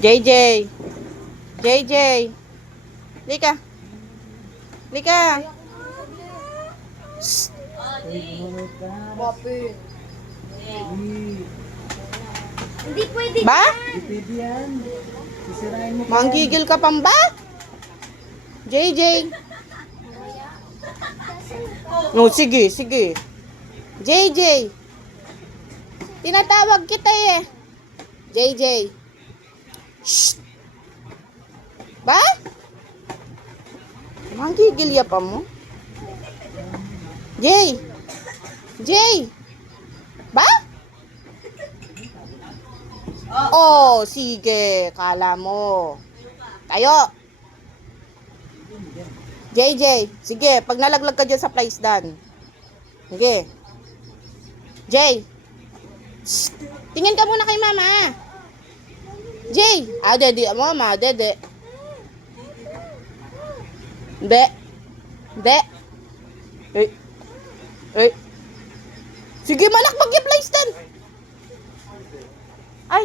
JJ. JJ. Lika. Lika. Shh. Papi. Hindi pwede. Ba? Pwede yan. Sisirain mo pa yan. Manggigil ka pang ba? JJ. No, sige, sige. JJ. Tinatawag kita eh. JJ. Shh. Ba? Manggigil pa mo? Jay. Jay. Ba? Oh, sige. Kala mo. Tayo. JJ. Sige, pag nalaglag ka dyan sa place dan. Sige. Jay. Shh. Tingin ka muna kay mama. Jay. Dede. Mama, dede. Hindi. Hindi. Sige, malakbag yung place dan. Ay.